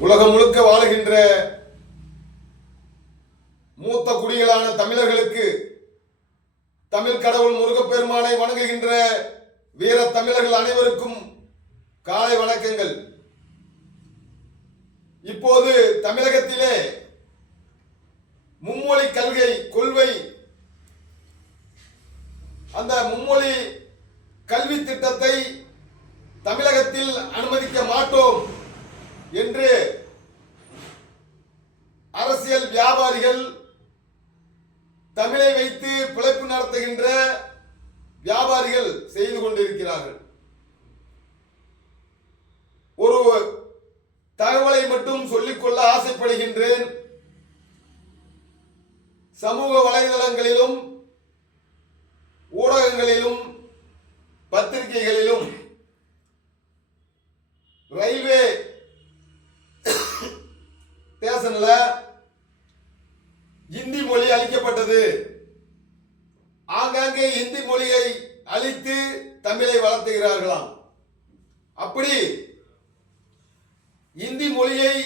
உலகம் முழுக்க வாழுகின்ற மூத்த குடிகளான தமிழர்களுக்கு தமிழ் கடவுள் முருகப்பெருமானை வணங்குகின்ற வீர தமிழர்கள் அனைவருக்கும் காலை வணக்கங்கள். இப்போது தமிழகத்திலே மும்மொழி கொள்கை அந்த மும்மொழி கல்வி திட்டத்தை தமிழகத்தில் அனுமதிக்க மாட்டோம் என்று அரசியல் வியாபாரிகள், தமிழை வைத்து பிழைப்பு நடத்துகின்ற வியாபாரிகள் செய்து கொண்டிருக்கிறார்கள். ஒரு தகவலை மட்டும் சொல்லிக்கொள்ள ஆசைப்படுகின்றேன். சமூக வலைதளங்களிலும் ஊடகங்களிலும் பத்திரிகைகளிலும் ரயில்வே ஸ்டேஷன்ல இந்தி மொழி அளிக்கப்பட்டது, ஆங்காங்கே இந்தி மொழியை அழித்து தமிழை வளர்த்துகிறார்களாம். அப்படி இந்தி மொழியை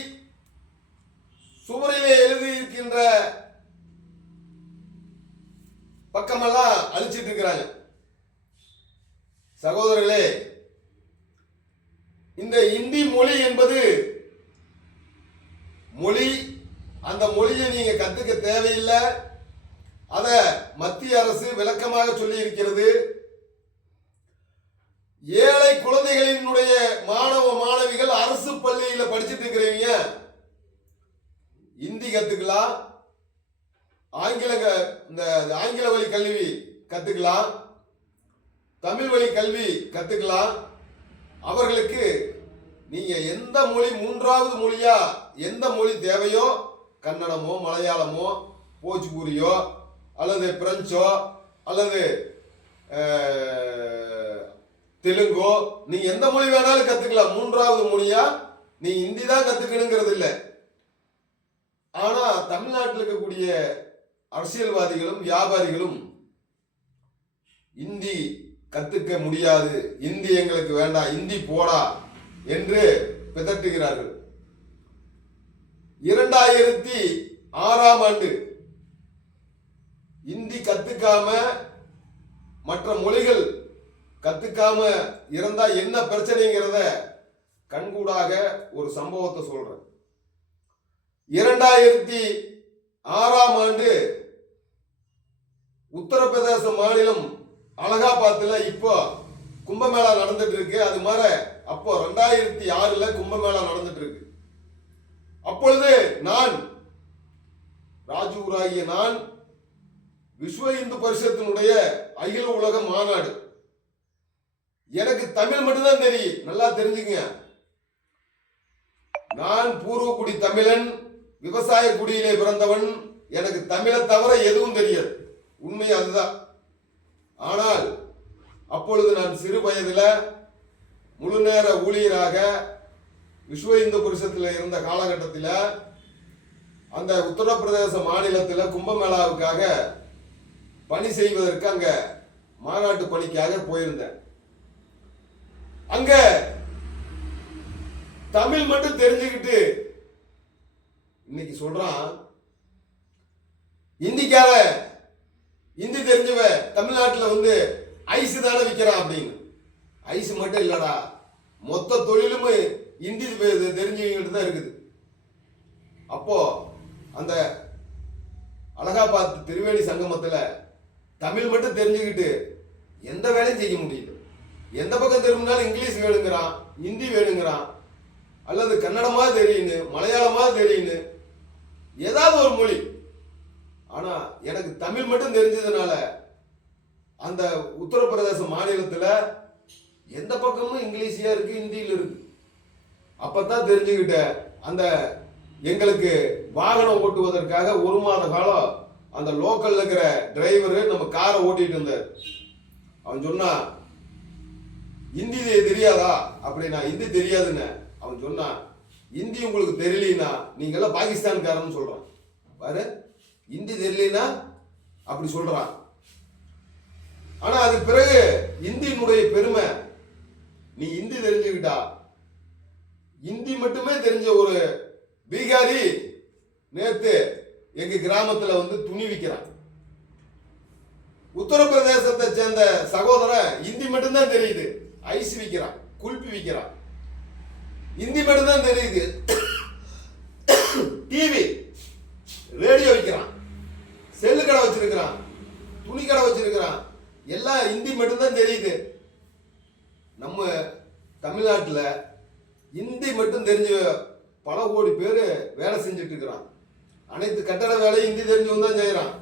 சுவரிலே எழுதியிருக்கின்ற பக்கமெல்லாம் அழிச்சிட்டு இருக்கிறாங்க. சகோதரர்களே, இந்த இந்தி மொழி என்பது மொழி. அந்த மொழியை நீங்க கத்துக்க தேவையில்லை. அத மத்திய அரசு விளக்கமாக சொல்லி இருக்கிறது. ஏழை குழந்தைகளினுடைய மாணவ மாணவிகள் அரசு பள்ளியில படிச்சுட்டு இருக்கிறீங்க, இந்தி கத்துக்கலாம், ஆங்கில வழி கல்வி கத்துக்கலாம், தமிழ் வழி கல்வி கத்துக்கலாம். அவர்களுக்கு நீங்க எந்த மொழி, மூன்றாவது மொழியா எந்த மொழி தேவையோ, கன்னடமோ மலையாளமோ போச்சுபூரியோ அல்லது பிரெஞ்சோ அல்லது தெலுங்கோ, நீ எந்த மொழி வேணாலும் கத்துக்கலாம். மூன்றாவது மொழியா நீ ஹிந்தி தான் கத்துக்கணுங்கிறது இல்லை. ஆனா தமிழ்நாட்டில் இருக்கக்கூடிய அரசியல்வாதிகளும் வியாபாரிகளும் இந்தி கத்துக்க முடியாது, இந்தி எங்களுக்கு வேண்டாம், இந்தி போடா என்று பிதற்றுகிறார்கள். 2006ஆம் ஆண்டு இந்தி கத்துக்காம மற்ற மொழிகள் கத்துக்காம இருந்தா என்ன பிரச்சனைங்கிறத கண்கூடாக ஒரு சம்பவத்தை சொல்றேன். 2006ஆம் ஆண்டு உத்தரப்பிரதேச மாநிலம் அலகாபாத்தில் இப்போ கும்பமேளா நடந்துட்டு இருக்கு. அது மாதிரி அப்போ 2006ல கும்பமேளா நடந்துட்டு இருக்கு. அப்பொழுது ராஜூராகிய நான் விஸ்வ இந்து பரிஷத்தினுடைய அகில உலக மாநாடு, எனக்கு தமிழ் மட்டும்தான் தெரியும். நல்லா தெரிஞ்சுங்க, நான் பூர்வகுடி தமிழன், விவசாய குடியிலே பிறந்தவன். எனக்கு தமிழை தவிர எதுவும் தெரியாது, உண்மை அதுதான். ஆனால் அப்பொழுது நான் சிறு வயதில் முழு நேர ஊழியராக விஸ்வ இந்து பரிஷத்தில் இருந்த காலகட்டத்தில் அந்த உத்தரப்பிரதேச மாநிலத்தில் கும்பமேளாவுக்காக பணி செய்வதற்கு அங்க மாநாட்டு பணிக்காக போயிருந்தேன். அங்க தமிழ் மட்டும் தெரிஞ்சுக்கிட்டு இன்னைக்கு சொல்றான், இந்திக்கார இந்தி தெரிஞ்சவ தமிழ்நாட்டில் ஐஸ் தானே விற்கிறான் அப்படின்னு. ஐஸ் மட்டும் இல்லடா, மொத்த தொழிலும் இந்தி தெரிஞ்சுக்கிட்டு தான் இருக்குது. அப்போ அந்த அலகாபாத் திரிவேணி சங்கமத்தில் தமிழ் மட்டும் தெரிஞ்சுக்கிட்டு எந்த வேலையும் செய்ய முடியல. எந்த பக்கம் திரும்பினாலும் இங்கிலீஷ் வேணுங்கிறான், ஹிந்தி வேணுங்கிறான், அல்லது கன்னடமா தெரியுன்னு, மலையாளமா தெரியுன்னு, ஏதாவது ஒரு மொழி. ஆனா எனக்கு தமிழ் மட்டும் தெரிஞ்சதுனால அந்த உத்தரப்பிரதேச மாநிலத்தில் எந்த பக்கமும் இங்கிலீஷியா இருக்கு, ஹிந்தியில் இருக்கு. அப்பதான் தெரிஞ்சுக்கிட்டேன். அந்த எங்களுக்கு வாகனம் ஓட்டுவதற்காக 1 மாத காலம் அந்த லோக்கல்ல இருக்கிற டிரைவரு நம்ம காரை ஓட்டிட்டு இருந்தார். அவன் சொன்னா, இந்தி தெரியாதா அப்படின்னா, இந்தி தெரியாதுன்னு. அவன் சொன்னான், இந்தி உங்களுக்கு தெரியலனா நீங்க எல்லாம் பாகிஸ்தான்காரன்னு சொல்றான் பாரு, இந்தி தெரியலனா அப்படி சொல்றான். ஆனா அதுக்கு பிறகு இந்தியினுடைய பெருமை, நீ இந்தி தெரிஞ்சுக்கிட்டா இந்தி மட்டுமே தெரிஞ்ச ஒரு பீகாரி நேத்து எங்க கிராமத்துல வந்து துணி விற்கிறான். உத்தரப்பிரதேசத்தை சேர்ந்த சகோதரன் இந்தி மட்டும்தான் தெரியுது, ஐஸ் விற்கிறான், குல்பி விற்கிறான், இந்தி மட்டும்தான் தெரியுது. டிவி ரேடியோ விற்கிறான், செல்லு கடை வச்சிருக்கிறான், துணி கடை வச்சிருக்கிறான், எல்லாம் இந்தி மட்டும்தான் தெரியுது. நம்ம தமிழ்நாட்டில் இந்தி மட்டும் தெரிஞ்ச பல கோடி பேர் வேலை செஞ்சுட்டு இருக்கிறான். அனைத்து கட்டட வேலையும் இந்தி தெரிஞ்சவன் தான் செய்கிறான்,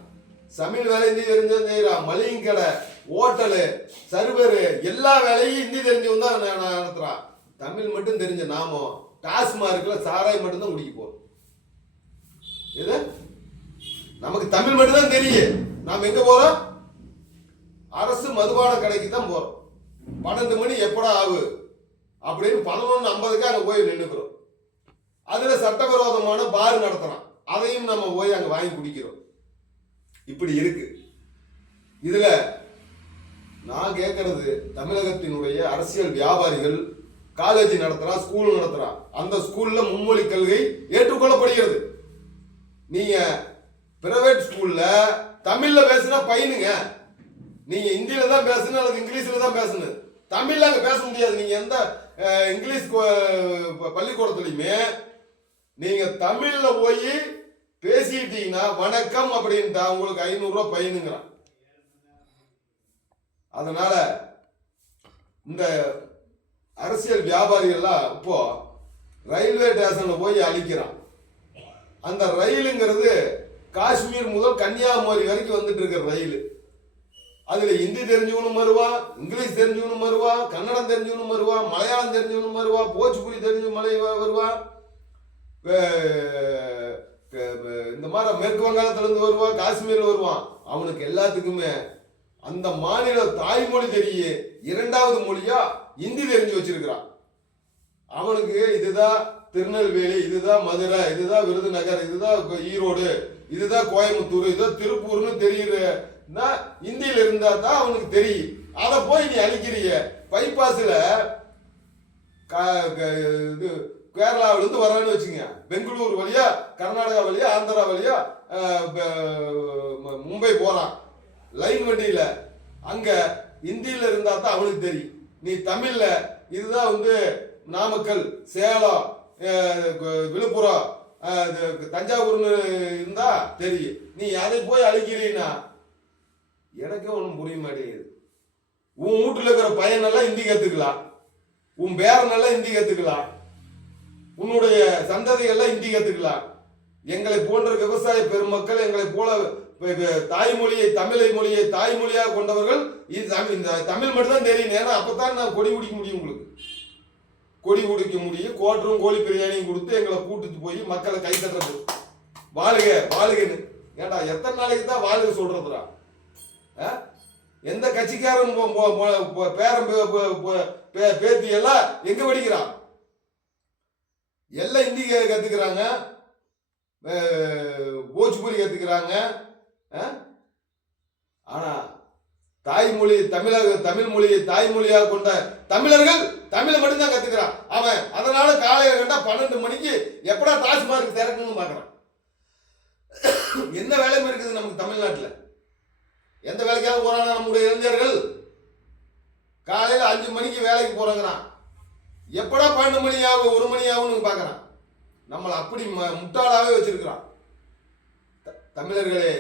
சமையல் வேலை இந்தி தெரிஞ்சவன் செய்கிறான், மளிகை கடை, ஹோட்டலு, சர்வரு எல்லா வேலையும் இந்தி தெரிஞ்சவன் தான் நடத்துறான். தமிழ் மட்டும் தெரிஞ்ச நாமோ டாஸ்மார்க்ல சாராயம் மட்டும்தான் குடிக்க போறோம். இது நமக்கு தமிழ் மட்டும்தான் தெரியும். நாம் எங்க போறோம்? அரசு மதுபான கடைக்கு தான் போறோம். 12 மணி எப்படா ஆகு அப்படின்னு 11:50 அங்க போய் நின்றுக்கிறோம். அதுல சட்டவிரோதமான பார் நடத்துறான், அதையும் நம்ம போய் அங்க வாங்கி குடிக்கிறோம். இப்படி இருக்கு. இதுல நான் கேட்கறது, தமிழகத்தினுடைய அரசியல் வியாபாரிகள் காலேஜ் நடத்துறான், ஸ்கூல் நடத்துறான், அந்த ஸ்கூல்ல மும்மொழி கொள்கை ஏற்றுக்கொள்ளப்படுகிறது. நீங்க பிரைவேட் ஸ்கூல்ல தமிழ்ல பேசுனா பையனுங்க, நீங்க ஹிந்தியில தான் பேசணும் அல்லது இங்கிலீஷ்ல தான் பேசணும், தமிழ்ல அங்க பேச முடியாது. நீங்க எந்த இங்கிலீஷ் பள்ளிக்கூடத்துலயுமே நீங்க தமிழ்ல போய் பேசிட்டீங்கன்னா வணக்கம் அப்படின்ட்டா உங்களுக்கு 500 ரூபாய் பையனுங்கிறான். அதனால இந்த அரசியல் வியாபாரிகள்லாம் இப்போ ரயில்வே ஸ்டேஷன்ல போய் அழிக்கிறான். அந்த ரயிலுங்கிறது காஷ்மீர் முதல் கன்னியாகுமரி வரைக்கும் வந்துட்டு இருக்கிற ரயில். அதுல ஹிந்தி தெரிஞ்சவனும் வருவான், இங்கிலீஷ் தெரிஞ்சவனும் வருவான், கன்னடம் தெரிஞ்சவனும் வருவான், மலையாளம் தெரிஞ்சவனும் வருவான், போச்சுக்குடி தெரிஞ்ச வருவான், இந்த மாதிரி மேற்கு வங்காளத்துல இருந்து வருவான், காஷ்மீர்ல வருவான். அவனுக்கு எல்லாத்துக்குமே அந்த மாநில தாய்மொழி தெரியும், 2வது மொழியா இந்தி தெரிஞ்சு வச்சிருக்கிறான். அவனுக்கு இதுதான் திருநெல்வேலி, இதுதான் மதுரை, இதுதான் விருதுநகர், இதுதான் ஈரோடு, இதுதான் கோயம்புத்தூர், இதுதான் திருப்பூர்னு தெரியுதுன்னா இந்தியில இருந்தா தான் அவனுக்கு தெரியும். அதை போய் நீ அழிக்கிறிய. பைபாஸ்ல இது கேரளாவிலிருந்து வரான்னு வச்சுங்க, பெங்களூர் வழியா, கர்நாடகா வழியா, ஆந்திரா வழியா மும்பை போறான் லைன் வண்டியில. அங்க இந்தியில இருந்தா தான் அவனுக்கு தெரியும். நீ தமிழ்ல இதுதான் வந்து நாமக்கல், சேலம், விழுப்புரம், தஞ்சாவூர்னு இருந்தா தெரியும். நீ அதை போய் அழிக்கிறீன்னா எனக்கே ஒன்றும் புரிய மாட்டேங்குது. உன் வீட்டுல இருக்கிற பையனெல்லாம் ஹிந்தி கத்துக்கலாம், உன் பேரனெல்லாம் ஹிந்தி கத்துக்கலாம், உன்னுடைய சந்ததிகள்லாம் ஹிந்தி கத்துக்கலாம். எங்களை போன்ற விவசாய பெருமக்கள், எங்களை போல தாய்மொழியை, தமிழை மொழியை தாய்மொழியாக கொண்டவர்கள் இந்த தமிழ் மட்டும் தான் தெரியும். ஏன்னா அப்பதான் நான் கொடி பிடிக்க முடியும், உங்களுக்கு கொடி பிடிக்க முடியும். கோட்டரும் கோழி பிரியாணியும் கொடுத்து எங்களை கூட்டிட்டு போய் மக்களை கை தட்டுறது, வாழுக வாழுகன்னு. ஏண்டா எத்தனை நாளைக்கு தான் வாழுக சொல்றதுடா? எந்த கட்சிக்காரன் பேரம் பேத்தி எல்லாம் எங்க படிக்கிறான்? எல்லாம் ஹிந்தி கத்துக்கிறாங்க, போஜ்பூரி கத்துக்கிறாங்க. ஆனா தாய்மொழி தமிழ் மொழியை தாய்மொழியாக கொண்ட தமிழர்கள் தமிழை மட்டும்தான் கத்துக்கிறான் அவன். அதனால காலையில கண்டா 12 மணிக்கு எப்படா டாஸ்மார்க் திறக்கணும்னு பாக்குறான். என்ன வேலையும் இருக்குது நமக்கு தமிழ்நாட்டில்? எந்த வேலைக்காக போறாங்க நம்முடைய இளைஞர்கள்? காலையில 5 மணிக்கு வேலைக்கு போறாங்கிறான், எப்படா 12 மணி ஆகும் 1 மணி ஆகும்னு பாக்குறான். நம்மளை அப்படி முட்டாளாவே வச்சிருக்கிறான். தமிழர்களே,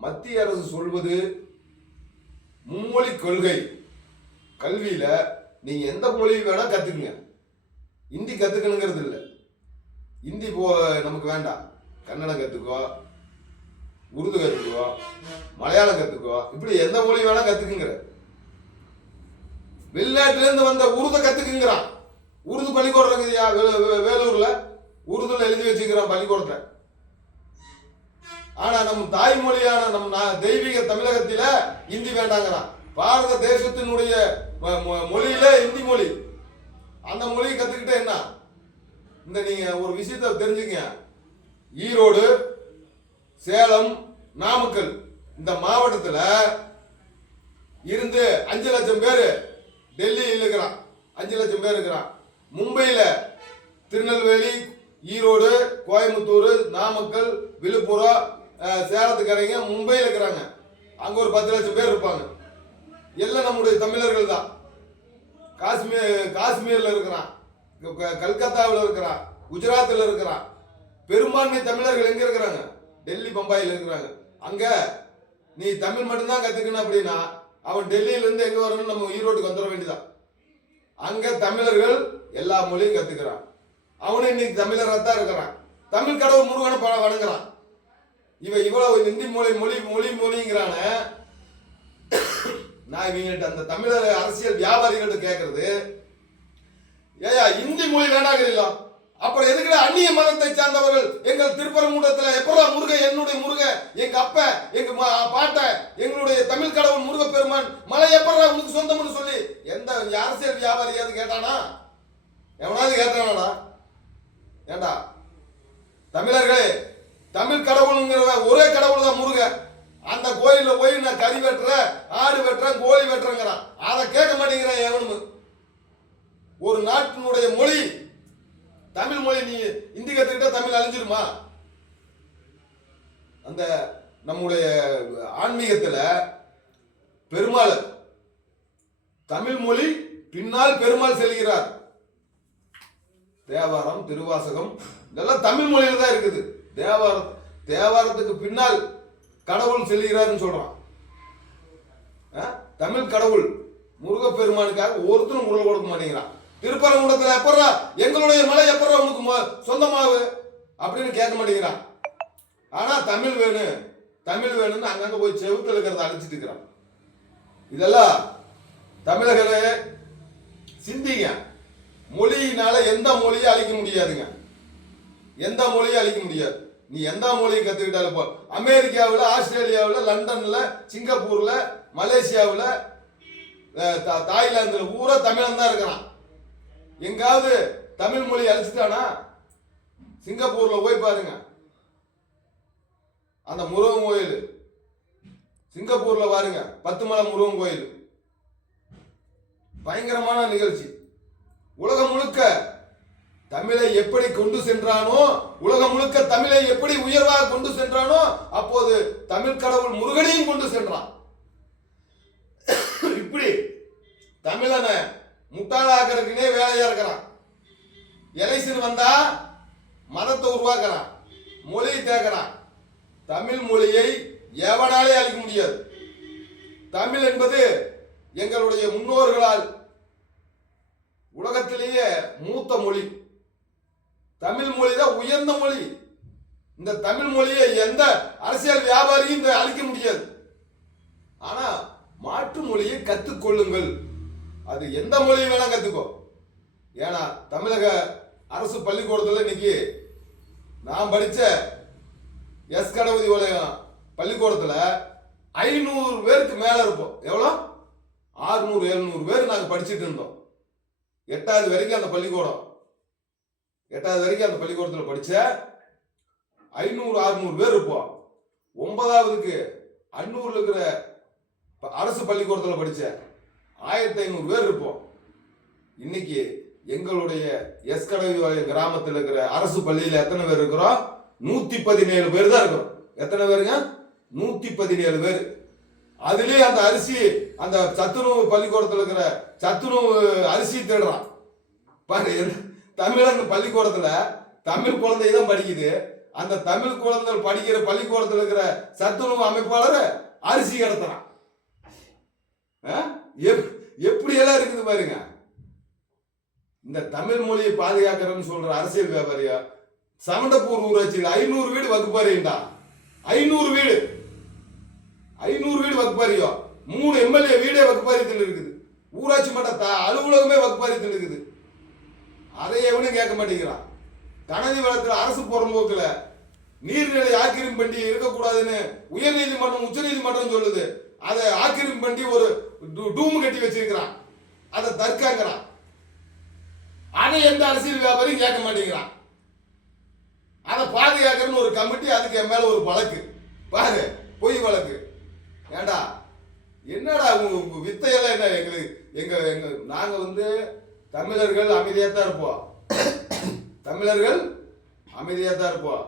மத்திய அரசு சொல்வது மும்மொழி கொள்கை. கல்வியில நீங்க எந்த மொழி வேணா கத்துக்குங்க, ஹிந்தி கத்துக்கணுங்கிறது இல்லை. ஹிந்தி நமக்கு வேண்டாம், கன்னடம் கத்துக்கோ, உருது கத்துக்கோ, மலையாளம் கத்துக்கோ, இப்படி எந்த மொழி வேணா கத்துக்குங்கிற. வெளிநாட்டுல இருந்து வந்த உருது கத்துக்குங்கிறான். உருது பள்ளிக்கூடம் இருக்குதுயா வேலூர்ல, உருதுல எழுதி வச்சுக்கிறான் பள்ளிக்கூடத்தை. ஆனா நம் தாய்மொழியான நம் தெய்வீக தமிழகத்தில இந்தி வேண்டாங்கிறான். பாரத தேசத்தினுடைய மொழியில இந்தி மொழி, அந்த மொழியை கத்துக்கிட்ட என்ன? இந்த நீங்க ஒரு விஷயத்தை தெரிஞ்சுங்க, ஈரோடு, சேலம், நாமக்கல் இந்த மாவட்டத்தில் இருந்து 5 லட்சம் பேர் டெல்லியில் இருக்கிறான், 5 லட்சம் பேர் இருக்கிறான். மும்பையில் திருநெல்வேலி, ஈரோடு, கோயம்புத்தூர், நாமக்கல், விழுப்புரம், சேலத்துக்காரங்க, மும்பையில் இருக்கிறாங்க. அங்கே ஒரு 10 லட்சம் பேர் இருப்பாங்க. எல்லாம் நம்முடைய தமிழர்கள் தான். காஷ்மீரில் இருக்கிறான், கல்கத்தாவில் இருக்கிறான், குஜராத்தில் இருக்கிறான். பெரும்பான்மை தமிழர்கள் எங்கே இருக்கிறாங்க? டெல்லி, பம்பாயில் இருக்கிறாங்க. அங்கே நீ தமிழ் மட்டும்தான் கற்றுக்கணும் அப்படின்னா அவன் டெல்லியிலேருந்து எங்கே வரணும்னு நம்ம ஈரோட்டுக்கு வந்துட வேண்டியதான். அங்கே தமிழர்கள் எல்லா மொழியும் கற்றுக்கிறான். அவனும் இன்னைக்கு தமிழராக தான் இருக்கிறான். தமிழ் கடவுள் முருகனை வணங்குறான். இவ்வளவு இந்தி மொழிங்கிறான. நான் இவங்கள்ட்ட அந்த தமிழர் அரசியல் வியாபாரிகள்ட்ட கேட்கறது, ஏயா இந்தி மொழி வேண்டாங்கிறீங்களா? அப்புறம் எதுக்கு அந்நிய மதத்தை சார்ந்தவர்கள் எங்கள் திருப்பரங்குன்றத்தில் எப்படா முருகன், என்னுடைய முருகன், எங்க அப்ப, எங்க பாட்ட, எங்களுடைய தமிழ் கடவுள் முருக பெருமான் மலை எப்படா உனக்கு சொந்தம்னு சொல்லி எந்த அரசியல் வியாபாரியாவது கேட்டானா? எவனாவது கேட்டானா? ஏண்டா தமிழர்களே, தமிழ் கடவுளுங்கிற ஒரே கடவுள் தான் முருகன். அந்த கோயில போய் நான் கறி வெட்டுறேன், ஆடு வெட்டுறேன், கோழி வெட்டுறேங்கிறான். அதை கேட்க மாட்டேங்கிறான் எவனும். ஒரு நாட்டினுடைய மொழி தமிழ் மொழி. நீ இந்தி கத்துக்கிட்ட தமிழ் அழிஞ்சிருமா? அந்த நம்முடைய ஆன்மீகத்துல பெருமாள் தமிழ் மொழி பின்னால் பெருமாள் செல்கிறார். தேவாரம், திருவாசகம் இதெல்லாம் தமிழ் மொழியில தான் இருக்குது. தேவாரத்துக்கு பின்னால் கடவுள் செல்கிறாருன்னு சொல்றான். தமிழ் கடவுள் முருகப்பெருமானுக்காக ஒருத்தரும் குரல் கொடுக்க மாட்டேங்கிறான். திருப்பரங்குன்றத்தில் எப்படா எங்களுடைய மலை எப்படா உனக்கு சொந்தமாவு அப்படின்னு கேட்க மாட்டேங்கிறான். ஆனா தமிழ் வேணும், தமிழ் வேணும்னு அங்கங்க போய் செவுத்துல இருக்கிறத அழிச்சிட்டு இருக்கிறான். இதெல்லாம் தமிழர்களே சிந்திங்க. மொழியினால எந்த மொழியை அழிக்க முடியாதுங்க. எந்த மொழியை அழிக்க முடியாது. நீ எந்த மொழியை கத்துக்கிட்டாலும் போ. அமெரிக்காவில், ஆஸ்திரேலியாவில், லண்டன்ல, சிங்கப்பூர்ல, மலேசியாவில், தாய்லாந்துல பூரா தமிழன் தான் இருக்கிறான். எங்காவது தமிழ் மொழி அழிச்சிட்டானா? சிங்கப்பூர்ல போய் பாருங்க, அந்த முருகன் கோயில். சிங்கப்பூர்ல பாருங்க, 10 மலை முருகன் கோயில். பயங்கரமான நிகழ்ச்சி. உலகம் முழுக்க தமிழை எப்படி கொண்டு சென்றானோ, உலகம் முழுக்க தமிழை எப்படி உயர்வாக கொண்டு சென்றானோ, அப்போது தமிழ் கடவுள் முருகனையும் கொண்டு சென்றான். இப்படி தமிழனை முட்டாளாக்குறதுக்குனே வேலையா இருக்கிறான். எலெக்ஷன் வந்தா மதத்தை உருவாக்குறான், மொழியை தேக்கிறான். தமிழ் மொழியை எவனாலே அழிக்க முடியாது. தமிழ் என்பது எங்களுடைய முன்னோர்களால் உலகத்திலேயே மூத்த மொழி. தமிழ் மொழி தான் உயர்ந்த மொழி. இந்த தமிழ் மொழியை எந்த அரசியல் வியாபாரியும் அழிக்க முடியாது. ஆனா மாற்று மொழியை கற்றுக்கொள்ளுங்கள். அது எந்த மொழி வேணா கத்துக்கோ. ஏன்னா தமிழக அரசு பள்ளிக்கூடத்தில் இன்னைக்கு நான் படிச்ச எஸ் கணபதி பள்ளிக்கூடத்தில் 500 பேருக்கு மேல இருப்போம். எவ்வளோ? 600-700 பேர் நாங்கள் படிச்சுட்டு இருந்தோம். 8வது வரைக்கும் அந்த பள்ளிக்கூடம், 8வது வரைக்கும் அந்த பள்ளிக்கூடத்தில் படிச்ச 500-600 பேர் இருப்போம். 9வதுக்கு அன்னூர்ல இருக்கிற அரசு பள்ளிக்கூடத்தில் படிச்ச 1500 பேர் இருப்போம். இன்னைக்கு எங்களுடைய எஸ் கணபதி கிராமத்தில் இருக்கிற அரசு பள்ளியில் எத்தனை பேர் இருக்கிறோம்? 117 பேர் தான் இருக்கிறோம். எத்தனை பேருங்க? 117 பேர். அதுலயே அந்த அரிசி, அந்த சத்துணவு பள்ளிக்கூடத்தில் இருக்கிற சத்துணவு அரிசி தேடுறான் பாரு. தமிழன் பள்ளிக்கூடத்துல தமிழ் குழந்தை தான் படிக்குது. அந்த தமிழ் குழந்தை படிக்கிற பள்ளிக்கூடத்தில் இருக்கிற சத்துணவு அமைப்பாளர் அரிசி கடத்துறான். எப்படி எல்லாம் இருக்குது பாருங்க. இந்த தமிழ் மொழியை பாதுகாக்கிறேன்னு சொல்ற அரசியல் வியாபாரியா சமண்டப்பூர் ஊராட்சியில் 500 வீடு வகுப்பாரியா? 500 வீடு, 500 வீடு வகுப்பாரியோ. 3 எம்எல்ஏ வீடே வகுப்பாரியத்தில் இருக்குது. ஊராட்சி மன்ற அலுவலகமே வகுப்பாரியத்தில் இருக்குது. அதை எவனும் கேட்க மாட்டேங்கிறான். கனதி வளத்தில் அரசு புறம்போக்குல நீர்நிலை ஆக்கிரமிப்பு பண்ணி இருக்கக்கூடாதுன்னு உயர் நீதிமன்றம், உச்ச நீதிமன்றம் சொல்லுது. அதை ஆக்கிரமிப்பு பண்ணி ஒரு டூம் கட்டி வச்சிருக்கிறான். அதை தற்காங்கிறான். அதை எந்த அரசியல் வியாபாரியும் கேட்க மாட்டேங்கிறான். அதை பாதுகாக்கிறன்னு ஒரு கமிட்டி, அதுக்கு என் மேல ஒரு வழக்கு பாரு, பொய் வழக்கு. ஏண்டா என்னடா உங்க வித்தையெல்லாம் என்ன? எங்களுக்கு நாங்க தமிழர்கள் அமைதியா தான் இருப்போம். தமிழர்கள் அமைதியா தான் இருப்போம்.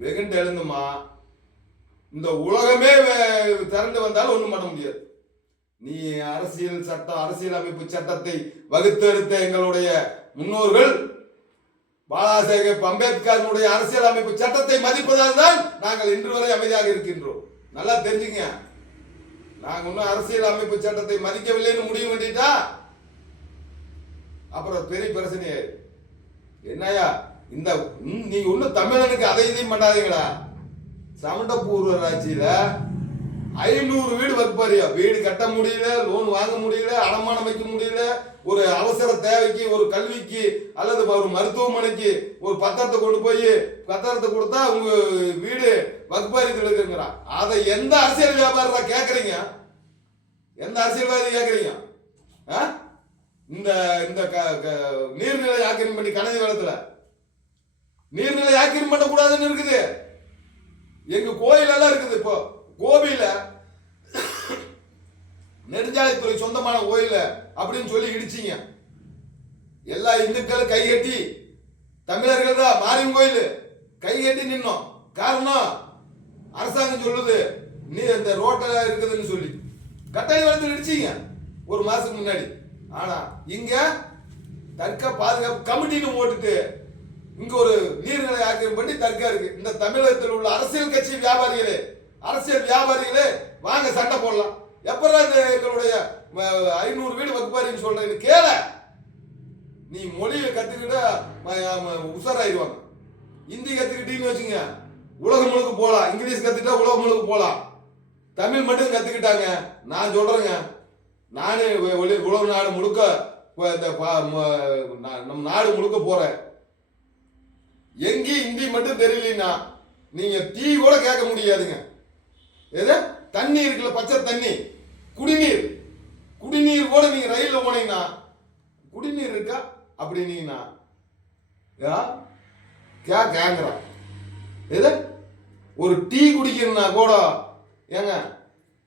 வெகுண்டு எழுந்துமா, இந்த உலகமே திரண்டு வந்தாலும் ஒண்ணும் பண்ண முடியாது. நீ அரசியல் சட்டம், அரசியல் அமைப்பு சட்டத்தை வகுத்தெடுத்த எங்களுடைய முன்னோர்கள் பாலாசாஹேப் அம்பேத்கருடைய அரசியல் அமைப்பு சட்டத்தை மதிப்பதால் தான் நாங்கள் இன்று வரை அமைதியாக இருக்கின்றோம். நல்லா தெரிஞ்சுங்க. நாங்க இன்னும் அரசியல் அமைப்பு சட்டத்தை மதிக்கவில்லைன்னு முடிவு பண்ணிட்டா அப்புறம் பெரிய பிரச்சனையா என்னையா இந்த நீங்க ஒன்னும் தமிழனுக்கு அதை இதையும் பண்ணாதீங்களா? சமண்டபூர்வ ஆட்சியில 500 வீடு வகுப்பாரியா, வீடு கட்ட முடியல, லோன் வாங்க முடியல, அடமானம் வைக்க முடியல, ஒரு அவசர தேவைக்கு, ஒரு கல்விக்கு அல்லது ஒரு மருத்துவமனைக்கு ஒரு பத்திரத்தை கொண்டு போய் பத்திரத்தை கொடுத்தா உங்க வீடு வகுப்பாரியத்தில் இருக்குங்கிறான். அதை எந்த அரசியல் வியாபாரத்தை கேட்கறீங்க? எந்த அரசியல்வாதி கேட்கறீங்க? இந்த இந்த நீர்நிலை ஆக்கிரமிப்பு பண்ணி கனதி காலத்துல நீர்நிலை ஆக்கிரமிப்பு பண்ணக்கூடாதுன்னு இருக்குது. எங்க கோயில் எல்லாம் இருக்குது. இப்போ கோபியில நெடுஞ்சாலைத்துறை சொந்தமான கோயில் அப்படின்னு சொல்லி இடிச்சிங்க. எல்லா இந்துக்களும் கைகட்டி, தமிழர்கள் தான் மாரியம் கோயில் கைகட்டி நின்னோம். காரணம் அரசாங்கம் சொல்லுது நீ இந்த ரோட்டில் இருக்குதுன்னு சொல்லி கட்டாய வளர்த்து இடிச்சிங்க ஒரு மாசத்துக்கு முன்னாடி. ஆனா இங்க தர்க்க பாதுகாப்பு கமிட்டின்னு போட்டுட்டு இங்க ஒரு நீர்நிலை ஆக்கிரமிப்பு பண்ணி தர்க்கா இருக்கு. இந்த தமிழகத்தில் உள்ள அரசியல் கட்சி வியாபாரிகளே, அரசியல் வியாபாரிகளே வாங்க சண்டை போடலாம். எப்பறம் எங்களுடைய 500 வீடு வகுப்பாரின்னு சொல்றேன்னு கேள. நீ மொழியை கத்துக்கிட்ட உஷாராயிருவாங்க. இந்தி கத்துக்கிட்டீங்கன்னு வச்சுங்க உலகம் முழுக்க போலாம். இங்கிலீஷ் கத்துக்கிட்டா உலகம் முழுக்க போலாம். தமிழ் மட்டும் கத்துக்கிட்டாங்க. நான் சொல்றேங்க, நானே உலக நாடு முழுக்க நம்ம நாடு முழுக்க போறேன். எங்கேயும் இந்தி மட்டும் தெரியலன்னா நீங்க டீ கூட கேட்க முடியாதுங்க. எது தண்ணி இருக்குல்ல, பச்சை தண்ணி, குடிநீர், குடிநீர் கூட நீங்க ரயில்ல போனீங்கன்னா குடிநீர் இருக்கா அப்படின்னீங்கன்னா கேக்குறான். எது ஒரு டீ குடிக்கணும்னா கூட ஏங்க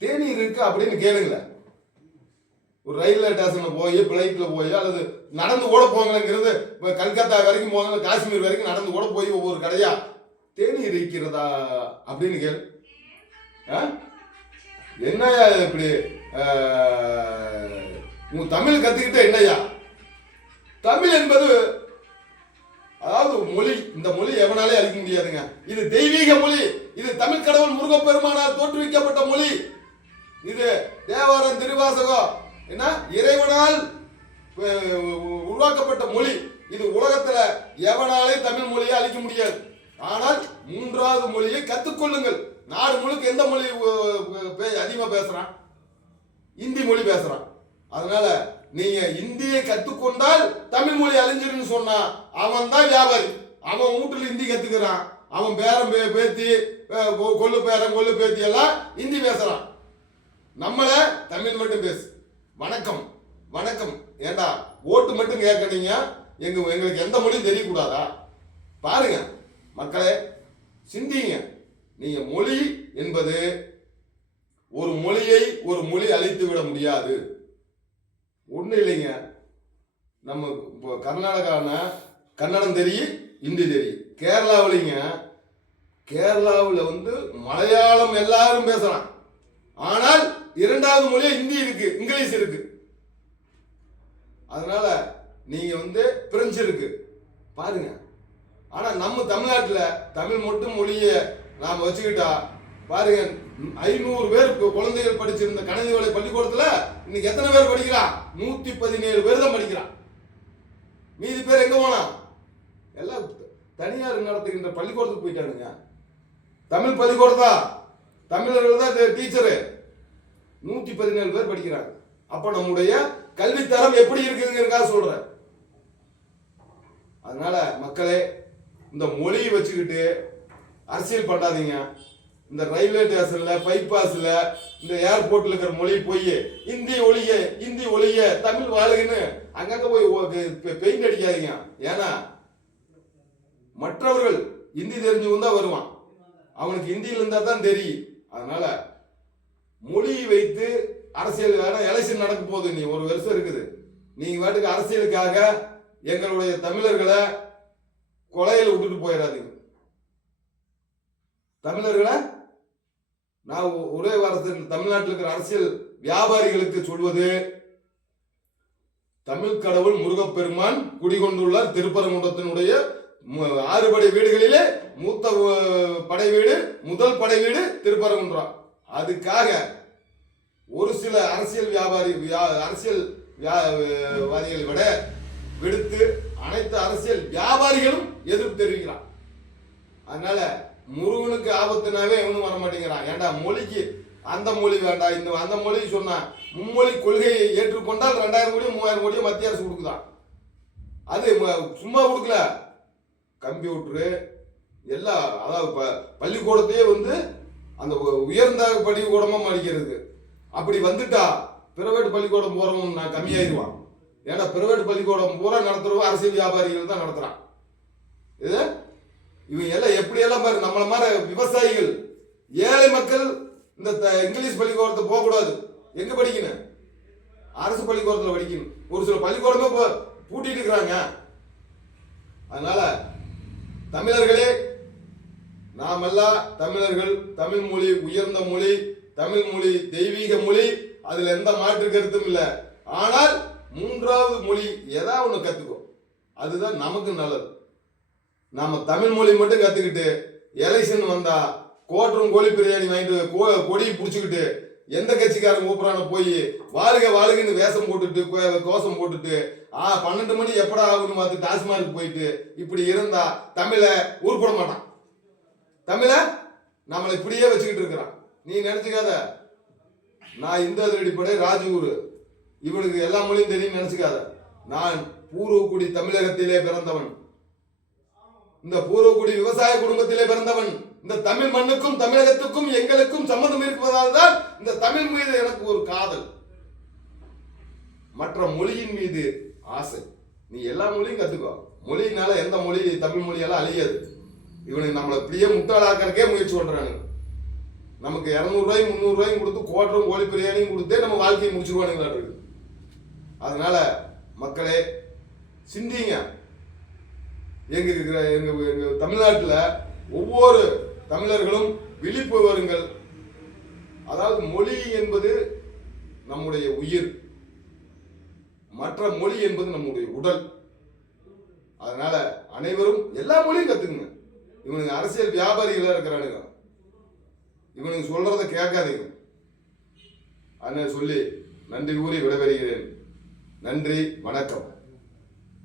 தேநீர் இருக்கு அப்படின்னு கேளுங்களேன். ஒரு ரயில்வே ஸ்டேஷன்ல போய் பிளைட்ல போய் அல்லது நடந்து கூட போங்கிறது, கல்கத்தா வரைக்கும் போங்க, காஷ்மீர் வரைக்கும் நடந்து கூட போய் ஒவ்வொரு கடையா தேநீர் இருக்கிறதா அப்படின்னு கேளு. என்னையா இப்படி உங்க தமிழ் கத்துக்கிட்ட என்னையா? தமிழ் என்பது அதாவது மொழி. இந்த மொழி எவனாலே அழிக்க முடியாதுங்க. இது தெய்வீக மொழி. இது தமிழ் கடவுள் முருகப்பெருமானால் தோற்றுவிக்கப்பட்ட மொழி. இது தேவாரம், திருவாசகம் என்ன இறைவனால் உருவாக்கப்பட்ட மொழி. இது உலகத்துல எவனாலே தமிழ் மொழியை அழிக்க முடியாது. ஆனால் 3வது மொழியை கத்துக்கொள்ளுங்கள். நாடு முழுக்க எந்த மொழி அதிகமா பேசுறான்? இந்தி மொழி பேசுறான். அதனால நீங்க இந்தியை கத்துக்கொண்டால் தமிழ் மொழி அழிஞ்சிருன்னு சொன்னா அவன் தான் வியாபாரி. அவன் வீட்டுல இந்தி கத்துக்கிறான். அவன் பேரம் பேத்தி, கொள்ளு பேரம் கொள்ளு பேத்தி எல்லாம் இந்தி பேசுறான். நம்மள தமிழ் மட்டும் பேசு. வணக்கம் வணக்கம். ஏண்டா ஓட்டு மட்டும் கேட்கறீங்க? எங்களுக்கு எந்த மொழியும் தெரியக்கூடாதா? பாருங்க மக்களே, சிந்திங்க. நீங்க மொழி என்பது ஒரு மொழியை ஒரு மொழி அழித்து விட முடியாது. ஒண்ணு இல்லைங்க. நம்ம கர்நாடகான கன்னடம் தெரியும், இந்தி தெரியும். கேரளாவிலிங்க, கேரளாவில் மலையாளம் எல்லாரும் பேசலாம். ஆனால் 2வது மொழியா இந்தி இருக்கு, இங்கிலீஷ் இருக்கு. அதனால நீங்க பிரெஞ்சு இருக்கு பாருங்க. ஆனா நம்ம தமிழ்நாட்டில் தமிழ் மட்டும் மொழியை நாம வச்சுக்கிட்டா பாருங்க, 500 பேர் குழந்தைகள் படிச்சிருந்த கணனிவளை பள்ளிக்கூடத்துல இன்னைக்கு எத்தனை பேர் படிக்கிறான்? 117 பேர் தான் படிக்கிறான். மீதி பேர் எங்க போனா? எல்லாம் தனியார் நடத்துகின்ற பள்ளிக்கூடத்துக்கு போயிட்டானுங்க. தமிழ் பள்ளிக்கூடத்தா, தமிழர்கள் தான் டீச்சரு. 117 பேர் படிக்கிறாங்க. அப்ப நம்முடைய கல்வித்தரம் எப்படி இருக்குதுங்கிறதுக்காக சொல்றேன். அதனால மக்களே, இந்த மொழியை வச்சுக்கிட்டு அரசியல் பண்ணாதீங்க. இந்த ரயில்வே ஸ்டேஷன்ல, பைபாஸ்ல, இந்த ஏர்போர்ட்ல இருக்கிற மொழி போய் இந்தி ஒழிய தமிழ் வாழுகுன்னு அங்கங்க போய் பெயிண்ட் அடிக்காதீங்க. ஏன்னா மற்றவர்கள் இந்தி தெரிஞ்சவங்க தான் வருவான். அவனுக்கு இந்தியில இருந்தா தான் தெரியும். அதனால மொழியை வைத்து அரசியல் வேணா. எலெக்ஷன் நடக்க போகுது, நீ 1 வருஷம் இருக்குது. நீங்க வாட்டுக்கு அரசியலுக்காக எங்களுடைய தமிழர்களை கொலையில விட்டுட்டு போயிடாதீங்க. தமிழர்களை நான் ஒரே வாரத்தில் தமிழ்நாட்டில் இருக்கிற அரசியல் வியாபாரிகளுக்கு சொல்வது, தமிழ் கடவுள் முருகப்பெருமான் குடிகொண்டுள்ளார் திருப்பரங்குன்றத்தினுடைய 6 படை வீடுகளிலே மூத்த படை வீடு, முதல் படை வீடு திருப்பரங்குன்றம். அதுக்காக ஒரு சில அரசியல்வாதிகளை விட விடுத்து அனைத்து அரசியல் வியாபாரிகளும் எதிர்ப்பு தெரிவிக்கிறான். அதனால முருகனுக்கு ஆபத்துனாவே இவனும் வர மாட்டேங்கிறான். ஏண்டா மொழிக்கு அந்த மொழி வேண்டாம், இந்த அந்த மொழி சொன்னா மும்மொழி கொள்கையை ஏற்றுக்கொண்டால் 2000 கோடி 3000 கோடியோ மத்திய அரசு கொடுக்குதான். அது சும்மா கொடுக்கல, கம்ப்யூட்டரு எல்லாம், அதாவது பள்ளிக்கூடத்தையே அந்த உயர்ந்த பள்ளிக்கூடமா மதிக்கிறது. அப்படி வந்துட்டா பிரைவேட் பள்ளிக்கூடம் போறவன் நான் கம்மியாயிருவான். ஏன்னா பிரைவேட் பள்ளிக்கூடம் பூரா நடத்துறவங்க அரசியல் வியாபாரிகள் தான் நடத்துறான். இது இவங்க எல்லாம் எப்படியெல்லாம் பாரு, நம்மள மாதிரி விவசாயிகள் ஏழை மக்கள் இந்த இங்கிலீஷ் பள்ளிக்கூடத்தை போகக்கூடாது. எங்க படிக்கணும்? அரசு பள்ளிக்கூடத்தில் படிக்கணும். ஒரு சில பள்ளிக்கூடமே பூட்டிட்டு இருக்கிறாங்க. அதனால தமிழர்களே, நாமெல்லாம் தமிழர்கள், தமிழ் மொழி உயர்ந்த மொழி, தமிழ் மொழி தெய்வீக மொழி, அதுல எந்த மாற்று கருத்தும் இல்லை. ஆனால் 3வது மொழி ஏதாவது ஒன்று கத்துக்கோ, அதுதான் நமக்கு நல்லது. நாம தமிழ் மொழி மட்டும் கத்துக்கிட்டு எலெக்ஷன் வந்தா கோட்டரும் கோழி பிரியாணி வாங்கிட்டு கொடி பிடிச்சிக்கிட்டு எந்த கட்சிக்காரன் கூப்பிடான போய் வாழ்க வாழ்கன்னு வேஷம் போட்டுட்டு கோஷம் போட்டுட்டு 12 மணி எப்படா ஆகுன்னு பார்த்து டாஸ்மார்க் போயிட்டு இப்படி இருந்தா தமிழ உருப்பட மாட்டான். தமிழ நம்மளை இப்படியே வச்சுக்கிட்டு இருக்கிறான். நீ நினைச்சுக்காத நான் இந்து அடிப்படை ராஜூர், இவனுக்கு எல்லா மொழியும் தெரியும் நினைச்சுக்காத. நான் பூர்வக்குடி தமிழகத்திலே பிறந்தவன், இந்த பூர்வக்குடி விவசாய குடும்பத்திலே பிறந்தவன். இந்த தமிழ் மண்ணுக்கும் தமிழகத்துக்கும் எங்களுக்கும் சம்பந்தம் இருப்பதால் தான் இந்த தமிழ் மீது எனக்கு ஒரு காதல், மற்ற மொழியின் மீது ஆசை. நீ எல்லா மொழியும் கத்துக்கோ. மொழியினால எந்த மொழி தமிழ் மொழியெல்லாம் அழியாது. இவனுக்கு நம்மளை இப்படியே முட்டாளாக்கிறக்கே முயற்சி பண்றானுங்க. நமக்கு 200 ரூபாயும் 300 ரூபாயும் கொடுத்து கோட்டரும் கோழி பிரியாணியும் கொடுத்தே நம்ம வாழ்க்கையை முடிச்சிருவானுங்களா. அதனால மக்களே சிந்திங்க. எங்க தமிழ்நாட்டில் ஒவ்வொரு தமிழர்களும் விழிப்பு வருங்கள். அதாவது மொழி என்பது நம்முடைய உயிர், மற்ற மொழி என்பது நம்முடைய உடல். அதனால அனைவரும் எல்லா மொழியும் கத்துக்குங்க. இவனுக்கு அரசியல் வியாபாரிகளா இருக்கிறானுங்க, இவனுக்கு சொல்றத கேட்காதீங்க. அதனால சொல்லி நன்றி கூறி விடைபெறுகிறேன். நன்றி, வணக்கம்.